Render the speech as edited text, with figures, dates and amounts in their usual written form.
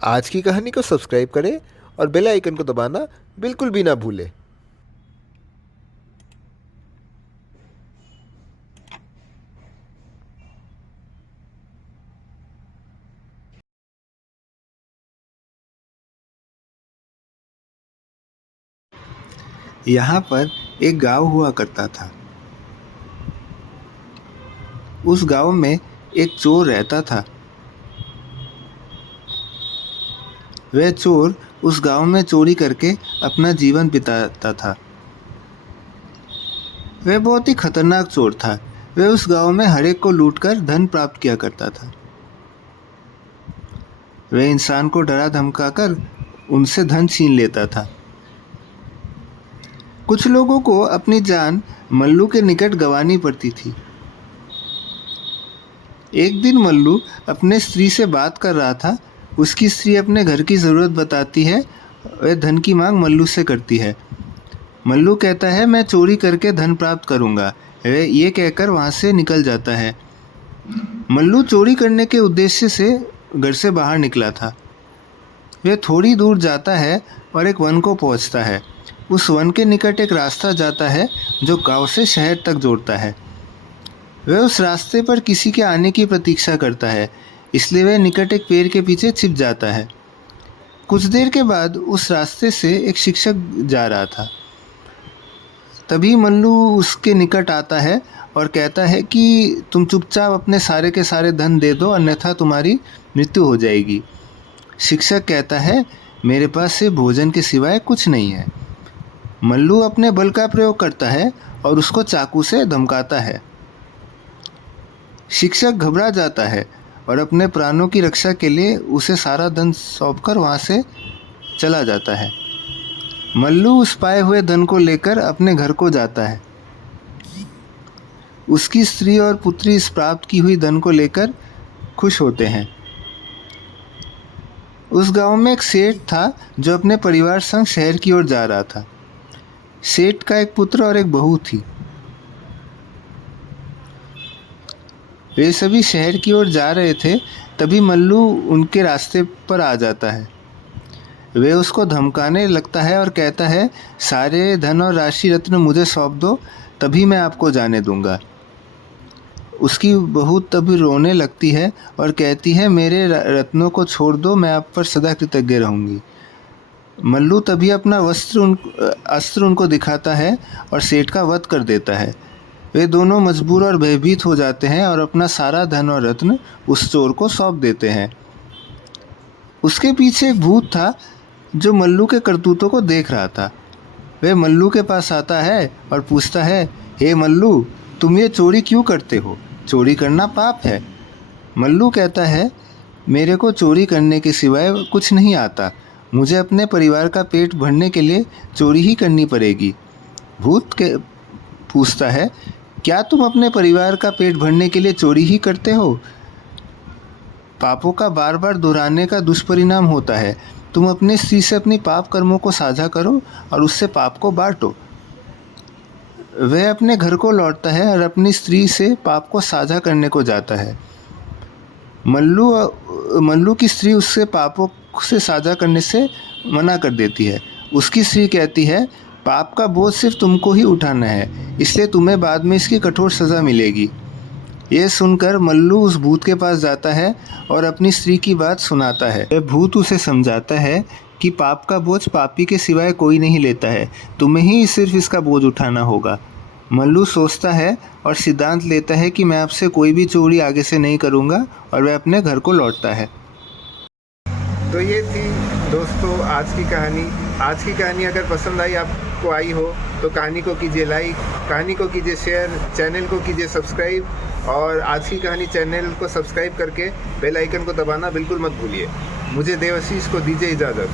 आज की कहानी को सब्सक्राइब करें और बेल आइकन को दबाना बिल्कुल भी ना भूलें। यहाँ पर एक गांव हुआ करता था। उस गांव में एक चोर रहता था। वह चोर उस गांव में चोरी करके अपना जीवन बिताता था। वह बहुत ही खतरनाक चोर था। वह उस गांव में हर एक को लूटकर धन प्राप्त किया करता था। वह इंसान को डरा धमकाकर उनसे धन छीन लेता था। कुछ लोगों को अपनी जान मल्लू के निकट गंवानी पड़ती थी। एक दिन मल्लू अपने स्त्री से बात कर रहा था। उसकी स्त्री अपने घर की ज़रूरत बताती है। वह धन की मांग मल्लू से करती है। मल्लू कहता है, मैं चोरी करके धन प्राप्त करूंगा। वह ये कहकर वहाँ से निकल जाता है। मल्लू चोरी करने के उद्देश्य से घर से बाहर निकला था। वह थोड़ी दूर जाता है और एक वन को पहुँचता है। उस वन के निकट एक रास्ता जाता है जो गांव से शहर तक जोड़ता है। वह उस रास्ते पर किसी के आने की प्रतीक्षा करता है, इसलिए वह निकट एक पेड़ के पीछे छिप जाता है। कुछ देर के बाद उस रास्ते से एक शिक्षक जा रहा था। तभी मल्लू उसके निकट आता है और कहता है कि तुम चुपचाप अपने सारे के सारे धन दे दो, अन्यथा तुम्हारी मृत्यु हो जाएगी। शिक्षक कहता है, मेरे पास से भोजन के सिवाय कुछ नहीं है। मल्लू अपने बल का प्रयोग करता है और उसको चाकू से धमकाता है। शिक्षक घबरा जाता है और अपने प्राणों की रक्षा के लिए उसे सारा धन सौंपकर वहाँ से चला जाता है। मल्लू उस पाए हुए धन को लेकर अपने घर को जाता है। उसकी स्त्री और पुत्री इस प्राप्त की हुई धन को लेकर खुश होते हैं। उस गांव में एक सेठ था जो अपने परिवार संग शहर की ओर जा रहा था। सेठ का एक पुत्र और एक बहू थी। वे सभी शहर की ओर जा रहे थे। तभी मल्लू उनके रास्ते पर आ जाता है। वे उसको धमकाने लगता है और कहता है, सारे धन और राशि रत्न मुझे सौंप दो, तभी मैं आपको जाने दूंगा। उसकी बहू तभी रोने लगती है और कहती है, मेरे रत्नों को छोड़ दो, मैं आप पर सदा कृतज्ञ रहूंगी। मल्लू तभी अपना अस्त्र उनको दिखाता है और सेठ का वध कर देता है। वे दोनों मजबूर और भयभीत हो जाते हैं और अपना सारा धन और रत्न उस चोर को सौंप देते हैं। उसके पीछे एक भूत था जो मल्लू के करतूतों को देख रहा था। वह मल्लू के पास आता है और पूछता है, हे मल्लू, तुम ये चोरी क्यों करते हो? चोरी करना पाप है। मल्लू कहता है, मेरे को चोरी करने के सिवाय कुछ नहीं आता। मुझे अपने परिवार का पेट भरने के लिए चोरी ही करनी पड़ेगी। भूत के पूछता है, क्या तुम अपने परिवार का पेट भरने के लिए चोरी ही करते हो? पापों का बार बार दोहराने का दुष्परिणाम होता है। तुम अपने स्त्री से अपनी पाप कर्मों को साझा करो और उससे पाप को बांटो। वह अपने घर को लौटता है और अपनी स्त्री से पाप को साझा करने को जाता है। मल्लू की स्त्री उससे पापों से साझा करने से मना कर देती है। उसकी स्त्री कहती है, पाप का बोझ सिर्फ तुमको ही उठाना है, इसलिए तुम्हें बाद में इसकी कठोर सज़ा मिलेगी। यह सुनकर मल्लू उस भूत के पास जाता है और अपनी स्त्री की बात सुनाता है। वह भूत उसे समझाता है कि पाप का बोझ पापी के सिवाय कोई नहीं लेता है, तुम्हें ही सिर्फ इसका बोझ उठाना होगा। मल्लू सोचता है और सिद्धांत लेता है कि मैं आपसे कोई भी चोरी आगे से नहीं करूँगा, और वह अपने घर को लौटता है। तो ये थी दोस्तों आज की कहानी। आज की कहानी अगर पसंद आपको आई हो तो कहानी को कीजिए लाइक, कहानी को कीजिए शेयर, चैनल को कीजिए सब्सक्राइब, और आज की कहानी चैनल को सब्सक्राइब करके बेल आइकन को दबाना बिल्कुल मत भूलिए। मुझे देवाशीष को दीजिए इजाज़त।